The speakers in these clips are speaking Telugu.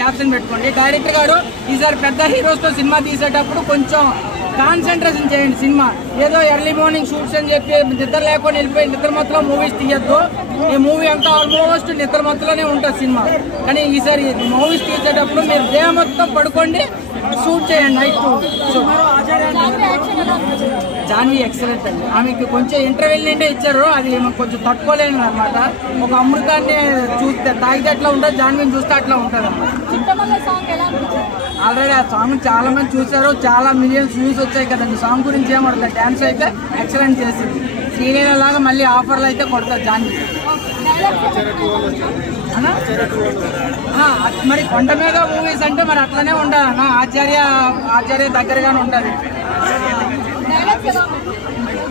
క్యాప్షన్ పెట్టుకోండి. డైరెక్టర్ గారు ఈసారి పెద్ద హీరోస్ తో సినిమా తీసేటప్పుడు కొంచెం కాన్సన్ట్రేషన్ చేయండి. సినిమా ఏదో ఎర్లీ మార్నింగ్ షూట్స్ అని చెప్పి నిద్ర లేకుండా వెళ్ళిపోయి నిద్ర మొత్తంలో మూవీస్ తీయద్దు. ఈ మూవీ అంతా ఆల్మోస్ట్ నిద్ర మొత్తంలోనే ఉంటుంది సినిమా. కానీ ఈసారి మూవీస్ తీసేటప్పుడు మీరు డే మొత్తం పడుకోండి, షూట్ చేయండి. నైట్ జాన్వీ ఎక్సలెంట్ అండి. ఆమెకి కొంచెం ఇంటర్వెల్ నిండే ఇచ్చారు, అది కొంచెం తట్టుకోలేను అనమాట. ఒక అమృతాన్ని చూస్తే తాగితే అట్లా ఉంటుంది, జాన్వీని చూస్తే అట్లా ఉంటుంది అన్నమాట. ఆల్రెడీ ఆ సాంగ్ చాలా మంది చూసారు, చాలా మిలియన్స్ వ్యూస్ వచ్చాయి కదండి. సాంగ్ గురించి ఏమడుతుంది, డ్యాన్స్ అయితే ఎక్సలెంట్ చేసింది. శ్రీలీల లాగా మళ్ళీ ఆఫర్లు అయితే కొడతారు జాన్వీ. మరి కొండ మీద మూవీస్ అంటే మరి అట్లనే ఉండాలన్న. ఆచార్య దగ్గరగానే ఉంటుంది.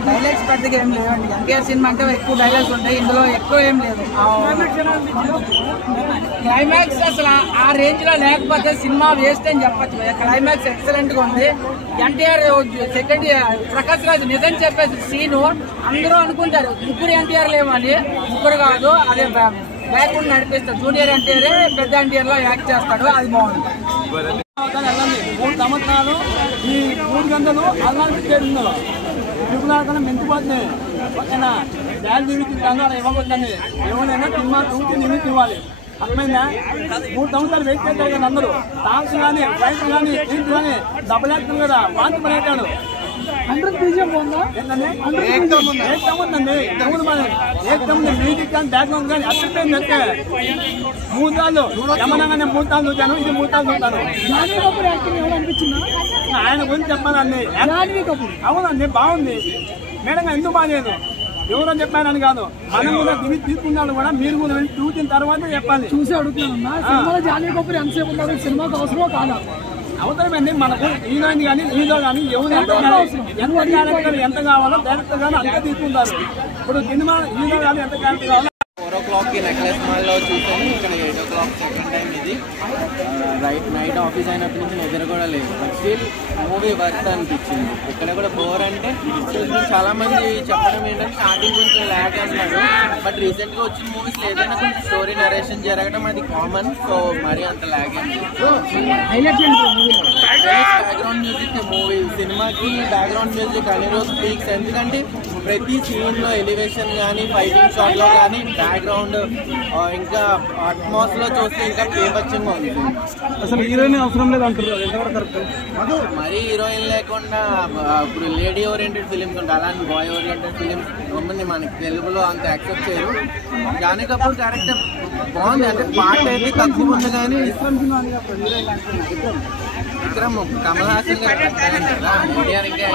డైలాగ్స్ పెద్దగా ఏం లేవండి. ఎన్టీఆర్ సినిమా అంటే ఎక్కువ డైలాగ్స్ ఉంటాయి, ఇందులో ఎక్కువ ఏం లేదు. క్లైమాక్స్ అసలు ఆ రేంజ్ లో లేకపోతే సినిమా వేస్ట్ అని చెప్పచ్చు. క్లైమాక్స్ ఎక్సలెంట్ గా ఉంది. ఎన్టీఆర్ సెకండ్ ప్రకాష్ రాజ్ నిజం చెప్పేసి సీను అందరూ అనుకుంటారు ముగ్గురు ఎన్టీఆర్ లేవని. ముగ్గురు కాదు, అదే బ్యాక్గ్రౌండ్ నడిపిస్తాడు. జూనియర్ ఎన్టీఆర్ పెద్ద ఎన్టీఆర్ లో యాక్ట్ చేస్తాడు, అది బాగుంది. 3 సంవత్సరాలు ఈ 3 గంటలు అలాంటి ట్రిపుల్ మెంతిపోతున్నాయి. ఓకేనా, డ్యాన్స్ చూపించాను అలా ఇవ్వకూడదండి. ఎవరైనా సినిమా చూసి నిమిత్తి ఇవ్వాలి, అర్థమైందా? 3 సంవత్సరాలు వెయిట్ చేస్తారు కదా అందరూ. డాన్స్ కానీ ఫైట్ కానీ సీన్స్ కానీ డబ్బులు వేస్తాం కదా, వాంతి పడేస్తాడు. మ్యూజిక్ కానీ బ్యాక్గ్రౌండ్ కానీ అసలు అంటే 3 సార్లు యమనంగానే 3 సార్లు చూశాను, ఇది 3 సార్లు చూస్తాను. ఆయన గురించి చెప్పాలండి. అవునండి, బాగుంది. మేడం ఎందుకు బాగాలేదు, ఎవరో చెప్పారని కాదు, మనం కూడా తిరిగి తీసుకున్నాడు కూడా. మీరు కూడా చూసిన తర్వాత చెప్పాలి. చూసి అడుగుతున్నాను, జాన్వీ కపూర్ ఎంతసేపు ఉన్నారు సినిమాకి అవసరమో కాదా? అవసరమండి. మనకు హీరోయిన్ కానీ హీరో కానీ ఎవరు ఎంత క్యారెక్టర్ ఎంత కావాలో డైరెక్టర్ కానీ అంతా తీసుకుంటారు. ఇప్పుడు సినిమా హీరో కానీ ఎంత క్యారెక్టర్ కావాలో 4 o'clock నెక్లెస్ మాల్లో చూసాను. ఇక్కడ 8 o'clock సెకండ్ టైం ఇది. నైట్ ఆఫీస్ అయినప్పటి నుంచి నిద్ర కూడా లేదు. బట్ స్టిల్ మూవీ వర్త్ అనిపించింది. ఇక్కడ కూడా బోర్ అంటే చాలా మంది చెప్పడం ఏంటంటే స్టార్టింగ్ కొంచెం ల్యాగ్ అంటున్నారు. బట్ రీసెంట్గా వచ్చిన మూవీస్ ఏదైనా కొంచెం స్టోరీ నరేషన్ జరగడం అది కామన్. సో మరీ అంత ల్యాగ్ అండి. బ్యాక్గ్రౌండ్ మ్యూజిక్ మూవీ సినిమాకి బ్యాక్గ్రౌండ్ మ్యూజిక్ అనిరోజ్ స్పీక్స్. ఎందుకంటే ప్రతి సీన్ లో ఎలివేషన్ కానీ ఫైటింగ్ షాట్ లో కానీ బ్యాక్గ్రౌండ్ ఇంకా అట్మాస్ లో చూస్తే ఇంకా పేపచ్చంగా ఉంది. అసలు హీరోయిన్ అవసరం లేదు అంటారు, మరీ హీరోయిన్ లేకుండా ఇప్పుడు లేడీ ఓరియంటెడ్ ఫిలిమ్స్ ఉంటాయి, అలాంటి బాయ్ ఓరియంటెడ్ ఫిలిమ్స్ ఉంది మనకి తెలుగులో అంత యాక్సెప్ట్ చేయరు. జాన్వీ కపూర్ క్యారెక్టర్ బాగుంది, అంటే పాట అయితే తక్కువ ఉంది. కానీ విక్రమ్ కమల్ హాసన్ గారు కదా, ఇండియా ఇంకా